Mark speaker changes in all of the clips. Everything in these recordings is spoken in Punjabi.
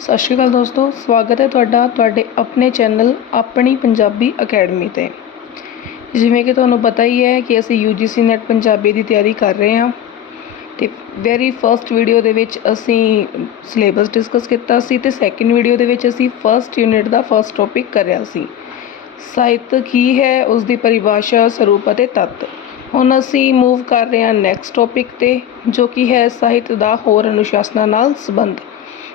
Speaker 1: ਸਤਿ ਸ਼੍ਰੀ ਅਕਾਲ ਦੋਸਤੋ, ਸਵਾਗਤ ਹੈ ਤੁਹਾਡਾ ਤੁਹਾਡੇ ਆਪਣੇ ਚੈਨਲ ਆਪਣੀ ਪੰਜਾਬੀ ਅਕੈਡਮੀ 'ਤੇ। ਜਿਵੇਂ ਕਿ ਤੁਹਾਨੂੰ ਪਤਾ ਹੀ ਹੈ ਕਿ ਅਸੀਂ UGC ਨੈਟ ਪੰਜਾਬੀ ਦੀ ਤਿਆਰੀ ਕਰ ਰਹੇ ਹਾਂ ਤੇ ਵੈਰੀ ਫਰਸਟ ਵੀਡੀਓ ਦੇ ਵਿੱਚ ਅਸੀਂ ਸਿਲੇਬਸ ਡਿਸਕਸ ਕੀਤਾ ਸੀ ਤੇ ਸੈਕਿੰਡ ਵੀਡੀਓ ਦੇ ਵਿੱਚ ਅਸੀਂ ਫਰਸਟ ਯੂਨਿਟ ਦਾ ਫਰਸਟ ਟੌਪਿਕ ਕਰਿਆ ਸੀ। ਸਾਹਿਤ ਕੀ ਹੈ ਉਸ ਦੀ ਪਰਿਭਾਸ਼ਾ, ਸਰੂਪ ਅਤੇ ਤੱਤ। ਹੁਣ ਅਸੀਂ ਮੂਵ ਕਰ ਰਹੇ ਹਾਂ ਨੈਕਸਟ ਟੌਪਿਕ ਤੇ, ਜੋ ਕਿ ਹੈ ਸਾਹਿਤ ਦਾ ਹੋਰ ਅਨੁਸ਼ਾਸਨਾਂ ਨਾਲ ਸੰਬੰਧ।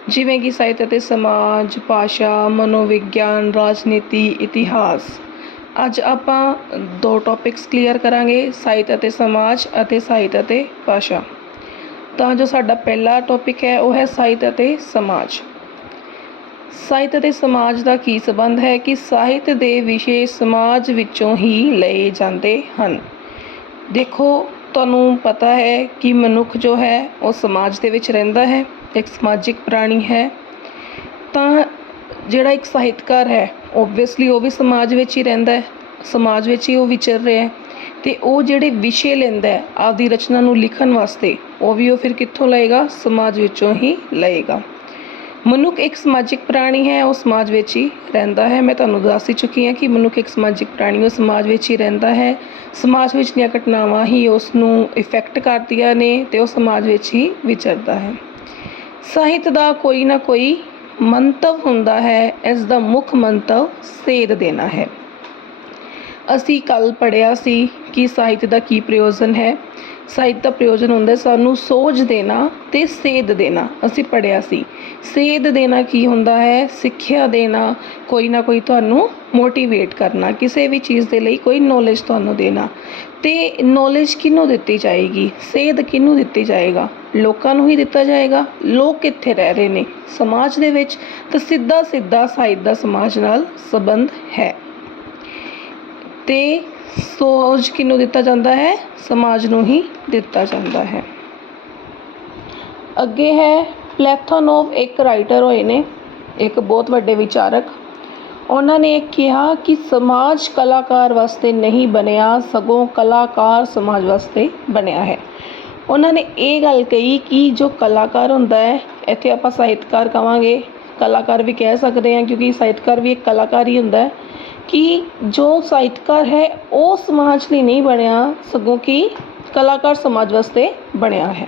Speaker 1: ਜਿਵੇਂ ਕਿ ਸਾਹਿਤ ਅਤੇ ਸਮਾਜ, ਭਾਸ਼ਾ, ਮਨੋਵਿਗਿਆਨ, ਰਾਜਨੀਤੀ, ਇਤਿਹਾਸ। ਅੱਜ ਆਪਾਂ ਦੋ ਟੌਪਿਕਸ ਕਲੀਅਰ ਕਰਾਂਗੇ, ਸਾਹਿਤ ਅਤੇ ਸਮਾਜ ਅਤੇ ਸਾਹਿਤ ਅਤੇ ਭਾਸ਼ਾ। ਤਾਂ ਜੋ ਸਾਡਾ ਪਹਿਲਾ ਟੌਪਿਕ ਹੈ, ਉਹ ਹੈ ਸਾਹਿਤ ਅਤੇ ਸਮਾਜ। ਸਾਹਿਤ ਅਤੇ ਸਮਾਜ ਦਾ ਕੀ ਸੰਬੰਧ ਹੈ ਕਿ ਸਾਹਿਤ ਦੇ ਵਿਸ਼ੇ ਸਮਾਜ ਵਿੱਚੋਂ ਹੀ ਲਏ ਜਾਂਦੇ ਹਨ। ਦੇਖੋ, ਤੁਹਾਨੂੰ ਪਤਾ ਹੈ ਕਿ ਮਨੁੱਖ ਜੋ ਹੈ, ਉਹ ਸਮਾਜ ਦੇ ਵਿੱਚ ਰਹਿੰਦਾ ਹੈ। ਇੱਕ ਸਮਾਜਿਕ ਪ੍ਰਾਣੀ ਹੈ, ਤਾਂ ਜਿਹੜਾ ਇੱਕ ਸਾਹਿਤਕਾਰ ਹੈ ਓਬਵੀਅਸਲੀ ਉਹ ਵੀ ਸਮਾਜ ਵਿੱਚ ਹੀ ਰਹਿੰਦਾ ਹੈ, ਸਮਾਜ ਵਿੱਚ ਹੀ ਉਹ ਵਿਚਰ ਰਿਹਾ ਹੈ, ਤੇ ਉਹ ਜਿਹੜੇ ਵਿਸ਼ੇ ਲੈਂਦਾ ਹੈ, ਆਪਦੀ ਰਚਨਾ ਨੂੰ ਲਿਖਣ ਵਾਸਤੇ, ਉਹ ਵੀ ਉਹ ਫਿਰ ਕਿੱਥੋਂ ਲਏਗਾ? ਸਮਾਜ ਵਿੱਚੋਂ ਹੀ ਲਏਗਾ। ਮਨੁੱਖ ਇੱਕ ਸਮਾਜਿਕ ਪ੍ਰਾਣੀ ਹੈ, ਉਹ ਸਮਾਜ ਵਿੱਚ ਹੀ ਰਹਿੰਦਾ ਹੈ। ਮੈਂ ਤੁਹਾਨੂੰ ਦੱਸ ਹੀ ਚੁੱਕੀ ਹਾਂ ਕਿ ਮਨੁੱਖ ਇੱਕ ਸਮਾਜਿਕ ਪ੍ਰਾਣੀ, ਉਹ ਸਮਾਜ ਵਿੱਚ ਹੀ ਰਹਿੰਦਾ ਹੈ। ਸਮਾਜ ਵਿੱਚ ਦੀਆਂ ਘਟਨਾਵਾਂ ਹੀ ਉਸ ਨੂੰ ਇਫੈਕਟ ਕਰਦੀਆਂ ਨੇ ਤੇ ਉਹ ਸਮਾਜ ਵਿੱਚ ਹੀ ਵਿਚਰਦਾ ਹੈ। ਸਾਹਿਤ ਦਾ ਕੋਈ ਨਾ ਕੋਈ ਮੰਤਵ ਹੁੰਦਾ ਹੈ, ਇਸ ਦਾ ਮੁੱਖ ਮੰਤਵ ਸੇਧ ਦੇਣਾ ਹੈ। ਅਸੀਂ ਕੱਲ ਪੜਿਆ ਸੀ ਕਿ ਸਾਹਿਤ ਦਾ ਕੀ ਪ੍ਰਯੋਜਨ ਹੈ। ਸਾਹਿਤ ਦਾ ਪ੍ਰਯੋਜਨ ਹੁੰਦਾ ਸਾਨੂੰ ਸੋਝ ਦੇਣਾ ਤੇ ਸੇਧ ਦੇਣਾ। ਅਸੀਂ ਪੜਿਆ ਸੀ। ਸੇਧ ਦੇਣਾ ਕੀ ਹੁੰਦਾ ਹੈ? ਸਿੱਖਿਆ ਦੇਣਾ। ਕੋਈ ਨਾ ਕੋਈ ਤੁਹਾਨੂੰ ਮੋਟੀਵੇਟ ਕਰਨਾ। ਕਿਸੇ ਵੀ ਚੀਜ਼ ਦੇ ਲਈ ਕੋਈ ਨੌਲੇਜ ਤੁਹਾਨੂੰ ਦੇਣਾ। ਅਤੇ ਨੌਲੇਜ ਕਿਹਨੂੰ ਦਿੱਤੀ ਜਾਏਗੀ? ਸੇਧ ਕਿਹਨੂੰ ਦਿੱਤੀ ਜਾਏਗਾ? ਲੋਕਾਂ ਨੂੰ ਹੀ ਦਿੱਤਾ ਜਾਏਗਾ? ਲੋਕ ਕਿੱਥੇ ਰਹਿ ਰਹੇ ਨੇ? ਸਮਾਜ ਦੇ ਵਿੱਚ ਤਾਂ ਸਿੱਧਾ ਸਿੱਧਾ ਸਾਹਿਤ ਦਾ ਸਮਾਜ ਨਾਲ ਸੰਬੰਧ ਹੈ। ਤੇ ਸੋਚ ਕਿਹਨੂੰ ਦਿੱਤਾ ਜਾਂਦਾ ਹੈ? ਸਮਾਜ ਨੂੰ ਹੀ ਦਿੱਤਾ ਜਾਂਦਾ ਹੈ। ਅੱਗੇ ਹੈ ਪਲੈਥੋਨੋਵ ਇੱਕ ਰਾਈਟਰ ਹੋਏ ਨੇ, ਇੱਕ ਬਹੁਤ ਵੱਡੇ ਵਿਚਾਰਕ। ਉਹਨਾਂ ਨੇ ਕਿਹਾ ਕਿ ਸਮਾਜ ਕਲਾਕਾਰ ਵਾਸਤੇ ਨਹੀਂ ਬਣਿਆ, ਸਗੋਂ ਕਲਾਕਾਰ ਸਮਾਜ ਵਾਸਤੇ ਬਣਿਆ ਹੈ। ਉਹਨਾਂ ਨੇ ਇਹ ਗੱਲ ਕਹੀ ਕਿ ਜੋ ਕਲਾਕਾਰ ਹੁੰਦਾ ਹੈ, ਇੱਥੇ ਆਪਾਂ ਸਾਹਿਤਕਾਰ ਕਵਾਂਗੇ ਕਲਾਕਾਰ ਵੀ ਕਹਿ ਸਕਦੇ ਹਾਂ, ਕਿਉਂਕਿ ਸਾਹਿਤਕਾਰ ਵੀ ਇੱਕ ਕਲਾਕਾਰ ਹੀ ਹੁੰਦਾ ਹੈ, ਕਿ ਜੋ ਸਾਹਿਤਕਾਰ ਹੈ, ਉਹ ਸਮਾਜ ਲਈ ਨਹੀਂ ਬਣਿਆ, ਸਗੋਂ ਕਿ ਕਲਾਕਾਰ ਸਮਾਜ ਵਾਸਤੇ ਬਣਿਆ ਹੈ।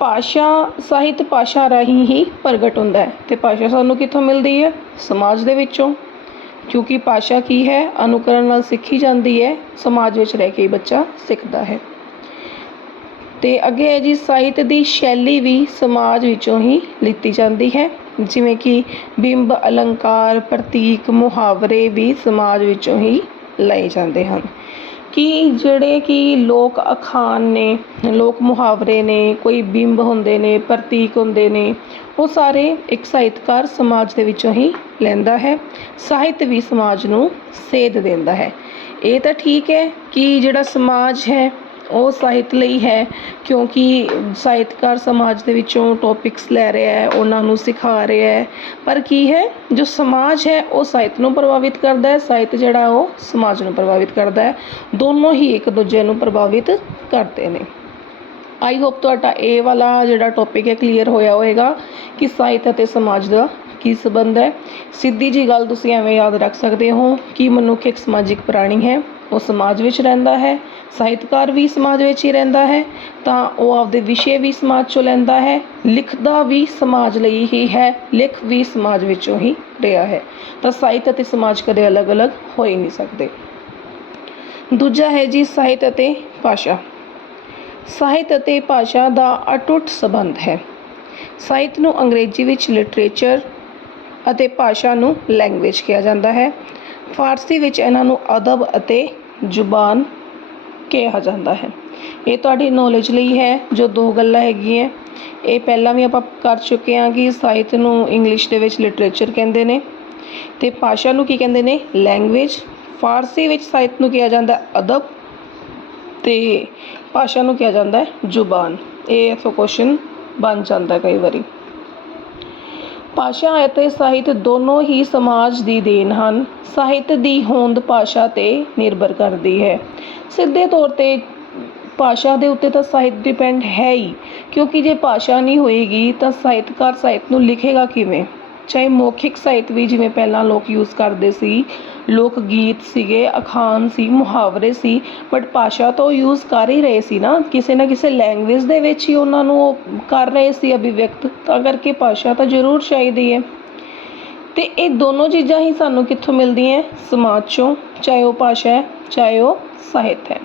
Speaker 1: ਭਾਸ਼ਾ ਸਾਹਿਤ ਭਾਸ਼ਾ ਰਾਹੀਂ ਹੀ ਪ੍ਰਗਟ ਹੁੰਦਾ ਹੈ। ਤੇ ਭਾਸ਼ਾ ਸਾਨੂੰ ਕਿੱਥੋਂ ਮਿਲਦੀ ਹੈ? ਸਮਾਜ ਦੇ ਵਿੱਚੋਂ। ਕਿਉਂਕਿ ਭਾਸ਼ਾ ਕੀ ਹੈ? ਅਨੁਕਰਨ ਨਾਲ ਸਿੱਖੀ ਜਾਂਦੀ ਹੈ। ਸਮਾਜ ਵਿੱਚ ਰਹਿ ਕੇ ਬੱਚਾ ਸਿੱਖਦਾ ਹੈ। ਤੇ ਅੱਗੇ ਹੈ ਜੀ, ਸਾਹਿਤ ਦੀ ਸ਼ੈਲੀ ਵੀ ਸਮਾਜ ਵਿੱਚੋਂ ਹੀ ਲਿੱਤੀ ਜਾਂਦੀ ਹੈ। ਜਿਵੇਂ ਕਿ ਬਿੰਬ, ਅਲੰਕਾਰ, ਪ੍ਰਤੀਕ, ਮੁਹਾਵਰੇ ਵੀ ਸਮਾਜ ਵਿੱਚੋਂ ਹੀ ਲਏ ਜਾਂਦੇ ਹਨ। ਕਿ ਜਿਹੜੇ ਕਿ ਲੋਕ ਅਖਾਣ ਨੇ, ਲੋਕ ਮੁਹਾਵਰੇ ਨੇ, ਕੋਈ ਬਿੰਬ ਹੁੰਦੇ ਨੇ, ਪ੍ਰਤੀਕ ਹੁੰਦੇ ਨੇ, ਉਹ ਸਾਰੇ ਇੱਕ ਸਾਹਿਤਕਾਰ ਸਮਾਜ ਦੇ ਵਿੱਚੋਂ ਹੀ ਲੈਂਦਾ ਹੈ। ਸਾਹਿਤ ਵੀ ਸਮਾਜ ਨੂੰ ਸੇਧ ਦਿੰਦਾ ਹੈ। ਇਹ ਤਾਂ ਠੀਕ ਹੈ ਕਿ ਜਿਹੜਾ ਸਮਾਜ ਹੈ ਉਹ ਸਾਹਿਤ ਲਈ ਹੈ, ਕਿਉਂਕਿ ਸਾਹਿਤਕਾਰ ਸਮਾਜ ਦੇ ਵਿੱਚੋਂ ਟੌਪਿਕਸ ਲੈ ਰਿਹਾ ਹੈ, ਉਹਨਾਂ ਨੂੰ ਸਿਖਾ ਰਿਹਾ ਹੈ। ਪਰ ਕੀ ਹੈ, ਜੋ ਸਮਾਜ ਹੈ, ਉਹ ਸਾਹਿਤ ਨੂੰ ਪ੍ਰਭਾਵਿਤ ਕਰਦਾ ਹੈ, ਸਾਹਿਤ ਜਿਹੜਾ ਉਹ ਸਮਾਜ ਨੂੰ ਪ੍ਰਭਾਵਿਤ ਕਰਦਾ ਹੈ। ਦੋਨੋਂ ਹੀ ਇੱਕ ਦੂਜੇ ਨੂੰ ਪ੍ਰਭਾਵਿਤ ਕਰਦੇ ਨੇ। ਆਈ ਹੋਪ ਤੁਹਾਡਾ ਇਹ ਵਾਲਾ ਜਿਹੜਾ ਟੌਪਿਕ ਹੈ ਕਲੀਅਰ ਹੋਇਆ ਹੋਵੇਗਾ ਕਿ ਸਾਹਿਤ ਅਤੇ ਸਮਾਜ ਦਾ ਕੀ ਸੰਬੰਧ ਹੈ? ਸਿੱਧੀ ਜੀ ਗੱਲ ਤੁਸੀਂ ਐਵੇਂ ਯਾਦ ਰੱਖ ਸਕਦੇ ਹੋ ਕਿ ਮਨੁੱਖ ਇੱਕ ਸਮਾਜਿਕ ਪ੍ਰਾਣੀ ਹੈ, ਉਹ ਸਮਾਜ ਵਿੱਚ ਰਹਿੰਦਾ ਹੈ, ਸਾਹਿਤਕਾਰ ਵੀ ਸਮਾਜ ਵਿੱਚ ਹੀ ਰਹਿੰਦਾ ਹੈ, ਤਾਂ ਉਹ ਆਪਦੇ ਵਿਸ਼ੇ ਵੀ ਸਮਾਜ ਚੋਂ ਲੈਂਦਾ ਹੈ, ਲਿਖਦਾ ਵੀ ਸਮਾਜ ਲਈ ਹੀ ਹੈ, ਲਿਖ ਵੀ ਸਮਾਜ ਵਿੱਚੋਂ ਹੀ ਰਿਹਾ ਹੈ। ਤਾਂ ਸਾਹਿਤ ਅਤੇ ਸਮਾਜ ਕਦੇ ਅਲੱਗ-ਅਲੱਗ ਹੋ ਹੀ ਨਹੀਂ ਸਕਦੇ। ਦੂਜਾ ਹੈ ਜੀ ਸਾਹਿਤ ਅਤੇ ਭਾਸ਼ਾ। ਸਾਹਿਤ ਅਤੇ ਭਾਸ਼ਾ ਦਾ ਅਟੁੱਟ ਸੰਬੰਧ ਹੈ। ਸਾਹਿਤ ਨੂੰ ਅੰਗਰੇਜ਼ੀ ਵਿੱਚ ਲਿਟਰੇਚਰ ਅਤੇ ਭਾਸ਼ਾ ਨੂੰ ਲੈਂਗੁਏਜ ਕਿਹਾ ਜਾਂਦਾ ਹੈ। ਫਾਰਸੀ ਵਿੱਚ ਇਹਨਾਂ ਨੂੰ ਅਦਬ ਅਤੇ ਜ਼ੁਬਾਨ ਕਿਹਾ ਜਾਂਦਾ ਹੈ। ਇਹ ਤੁਹਾਡੀ ਨੌਲੇਜ ਲਈ ਹੈ, ਜੋ ਦੋ ਗੱਲਾਂ ਹੈਗੀਆਂ। ਇਹ ਪਹਿਲਾਂ ਵੀ ਆਪਾਂ ਕਰ ਚੁੱਕੇ ਹਾਂ ਕਿ ਸਾਹਿਤ ਨੂੰ ਇੰਗਲਿਸ਼ ਦੇ ਵਿੱਚ ਲਿਟਰੇਚਰ ਕਹਿੰਦੇ ਨੇ। ਤੇ ਭਾਸ਼ਾ ਨੂੰ ਕੀ ਕਹਿੰਦੇ ਨੇ? ਲੈਂਗੁਏਜ ਫਾਰਸੀ ਵਿੱਚ ਸਾਹਿਤ ਨੂੰ ਕਿਹਾ ਜਾਂਦਾ ਅਦਬ ਤੇ ਭਾਸ਼ਾ ਨੂੰ ਕਿਹਾ ਜਾਂਦਾ ਜ਼ੁਬਾਨ। ਇਹ ਇਥੋਂ ਕੁਐਸਚਨ ਬਣ ਜਾਂਦਾ ਕਈ ਵਾਰੀ। ਭਾਸ਼ਾ ਅਤੇ ਸਾਹਿਤ ਦੋਨੋਂ ਹੀ ਸਮਾਜ ਦੀ ਦੇਣ ਹਨ। ਸਾਹਿਤ ਦੀ ਹੋਂਦ ਭਾਸ਼ਾ ਤੇ ਨਿਰਭਰ ਕਰਦੀ ਹੈ। ਸਿੱਧੇ ਤੌਰ ਤੇ ਭਾਸ਼ਾ ਦੇ ਉੱਤੇ ਤਾਂ ਸਾਹਿਤ ਡਿਪੈਂਡ ਹੈ ਹੀ, ਕਿਉਂਕਿ ਜੇ ਭਾਸ਼ਾ ਨਹੀਂ ਹੋਏਗੀ ਤਾਂ ਸਾਹਿਤਕਾਰ ਸਾਹਿਤ ਨੂੰ ਲਿਖੇਗਾ ਕਿਵੇਂ? ਚਾਹੇ ਮੌਖਿਕ ਸਾਹਿਤ ਵੀ ਜਿਵੇਂ ਪਹਿਲਾਂ ਲੋਕ ਯੂਜ਼ ਕਰਦੇ ਸੀ ਲੋਕ ਗੀਤ ਸੀਗੇ, ਅਖਾਣ ਸੀ, ਮੁਹਾਵਰੇ ਸੀ ਬਟ ਭਾਸ਼ਾ ਤਾਂ ਉਹ ਯੂਜ਼ ਕਰ ਹੀ ਰਹੇ ਸੀ ਨਾ। ਕਿਸੇ ਨਾ ਕਿਸੇ ਲੈਂਗੁਏਜ ਦੇ ਵਿੱਚ ਹੀ ਉਹਨਾਂ ਨੂੰ ਉਹ ਕਰ ਰਹੇ ਸੀ ਅਭਿਵਿਅਕਤ। ਤਾਂ ਕਰਕੇ ਭਾਸ਼ਾ ਤਾਂ ਜ਼ਰੂਰ ਚਾਹੀਦੀ ਹੈ। ਤੇ ਇਹ ਦੋਨੋਂ ਚੀਜ਼ਾਂ ਹੀ ਸਾਨੂੰ ਕਿੱਥੋਂ ਮਿਲਦੀਆਂ ਸਮਾਜ ਚੋਂ, ਚਾਹੇ ਉਹ ਭਾਸ਼ਾ ਹੈ, ਚਾਹੇ ਉਹ ਸਾਹਿਤ ਹੈ।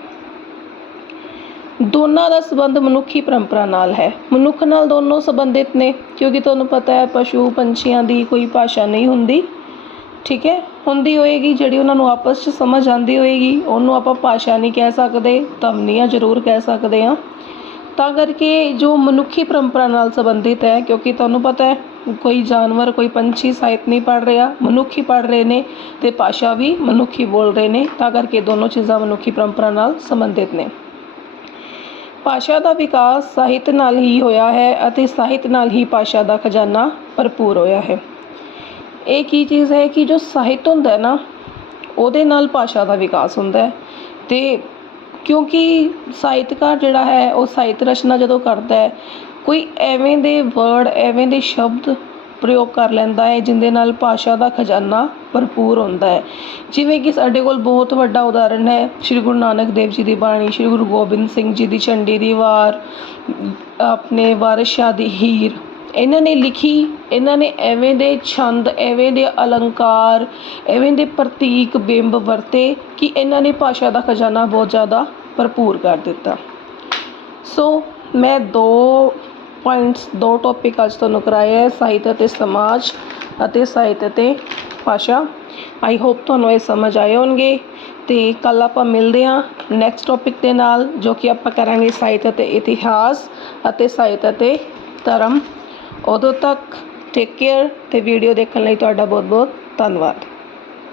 Speaker 1: ਦੋਨਾਂ ਦਾ ਸੰਬੰਧ ਮਨੁੱਖੀ ਪਰੰਪਰਾ ਨਾਲ ਹੈ। ਮਨੁੱਖ ਨਾਲ ਦੋਨੋਂ ਸੰਬੰਧਿਤ ਨੇ, ਕਿਉਂਕਿ ਤੁਹਾਨੂੰ ਪਤਾ ਹੈ, ਪਸ਼ੂ ਪੰਛੀਆਂ ਦੀ ਕੋਈ ਭਾਸ਼ਾ ਨਹੀਂ ਹੁੰਦੀ। ਠੀਕ ਹੈ? ਹੁੰਦੀ ਹੋਏਗੀ, ਜਿਹੜੀ ਉਹਨਾਂ ਨੂੰ ਆਪਸ 'ਚ ਸਮਝ ਆਉਂਦੀ ਹੋਏਗੀ, ਉਹਨੂੰ ਆਪਾਂ ਭਾਸ਼ਾ ਨਹੀਂ ਕਹਿ ਸਕਦੇ, ਧਮਨੀਆਂ ਜ਼ਰੂਰ ਕਹਿ ਸਕਦੇ ਹਾਂ। ਤਾਂ ਕਰਕੇ ਜੋ ਮਨੁੱਖੀ ਪਰੰਪਰਾ ਨਾਲ ਸੰਬੰਧਿਤ ਹੈ, ਕਿਉਂਕਿ ਤੁਹਾਨੂੰ ਪਤਾ ਹੈ, ਕੋਈ ਜਾਨਵਰ, ਕੋਈ ਪੰਛੀ ਸਾਹਿਤ ਨਹੀਂ ਪੜ੍ਹ ਰਿਹਾ, ਮਨੁੱਖੀ ਪੜ੍ਹ ਰਹੇ ਨੇ ਤੇ ਭਾਸ਼ਾ ਵੀ ਮਨੁੱਖੀ ਬੋਲ ਰਹੇ ਨੇ, ਤਾਂ ਕਰਕੇ ਦੋਨੋਂ ਚੀਜ਼ਾਂ ਮਨੁੱਖੀ ਪਰੰਪਰਾ ਨਾਲ ਸੰਬੰਧਿਤ ਨੇ। ਭਾਸ਼ਾ ਦਾ ਵਿਕਾਸ ਸਾਹਿਤ ਨਾਲ ਹੀ ਹੋਇਆ ਹੈ ਅਤੇ ਸਾਹਿਤ ਨਾਲ ਹੀ ਭਾਸ਼ਾ ਦਾ ਖਜ਼ਾਨਾ ਭਰਪੂਰ ਹੋਇਆ ਹੈ। ਇਹ ਕੀ ਚੀਜ਼ ਹੈ ਕਿ ਜੋ ਸਾਹਿਤ ਹੁੰਦਾ ਨਾ, ਉਹਦੇ ਨਾਲ ਭਾਸ਼ਾ ਦਾ ਵਿਕਾਸ ਹੁੰਦਾ ਅਤੇ ਕਿਉਂਕਿ ਸਾਹਿਤਕਾਰ ਜਿਹੜਾ ਹੈ, ਉਹ ਸਾਹਿਤ ਰਚਨਾ ਜਦੋਂ ਕਰਦਾ ਹੈ, ਕੋਈ ਐਵੇਂ ਦੇ ਵਰਡ, ਐਵੇਂ ਦੇ ਸ਼ਬਦ ਪ੍ਰਯੋਗ ਕਰ ਲੈਂਦਾ ਹੈ, ਜਿੰਦੇ ਨਾਲ ਭਾਸ਼ਾ ਦਾ ਖਜ਼ਾਨਾ ਭਰਪੂਰ ਹੁੰਦਾ ਹੈ। ਜਿਵੇਂ ਕਿ ਸਾਡੇ ਕੋਲ ਬਹੁਤ ਵੱਡਾ ਉਦਾਹਰਣ ਹੈ, ਸ਼੍ਰੀ ਗੁਰੂ ਨਾਨਕ ਦੇਵ ਜੀ ਦੀ ਬਾਣੀ, ਸ਼੍ਰੀ ਗੁਰੂ ਗੋਬਿੰਦ ਸਿੰਘ ਜੀ ਦੀ ਝੰਡੀ ਦੀ ਵਾਰ, ਆਪਣੇ ਵਾਰਿਸ ਸ਼ਾਹ ਦੀ ਹੀਰ। ਇਹਨਾਂ ਨੇ ਲਿਖੀ, ਇਹਨਾਂ ਨੇ ਐਵੇਂ ਦੇ ਛੰਦ, ਐਵੇਂ ਦੇ ਅਲੰਕਾਰ, ਐਵੇਂ ਦੇ ਪ੍ਰਤੀਕ ਬਿੰਬ ਵਰਤੇ ਕਿ ਇਹਨਾਂ ਨੇ ਭਾਸ਼ਾ ਦਾ ਖਜ਼ਾਨਾ ਬਹੁਤ ਜ਼ਿਆਦਾ ਭਰਪੂਰ ਕਰ ਦਿੱਤਾ। ਸੋ ਮੈਂ ਦੋ ਪੁਆਇੰਟਸ ਦੋ ਟੌਪਿਕ ਅੱਜ ਤੁਹਾਨੂੰ ਕਰਾਏ ਹੈ ਸਾਹਿਤ ਅਤੇ ਸਮਾਜ ਅਤੇ ਸਾਹਿਤ ਅਤੇ ਭਾਸ਼ਾ। ਆਈ ਹੋਪ ਤੁਹਾਨੂੰ ਇਹ ਸਮਝ ਆਏ ਹੋਣਗੇ ਤੇ ਕੱਲ ਆਪਾਂ ਮਿਲਦੇ ਹਾਂ ਨੈਕਸਟ ਟੌਪਿਕ ਦੇ ਨਾਲ, ਜੋ ਕਿ ਆਪਾਂ ਕਰਾਂਗੇ ਸਾਹਿਤ ਅਤੇ ਇਤਿਹਾਸ ਅਤੇ ਸਾਹਿਤ ਅਤੇ ਧਰਮ। ਉਦੋਂ ਤੱਕ ਟੇਕ ਕੇਅਰ ਅਤੇ ਵੀਡੀਓ ਦੇਖਣ ਲਈ ਤੁਹਾਡਾ ਬਹੁਤ ਬਹੁਤ ਧੰਨਵਾਦ।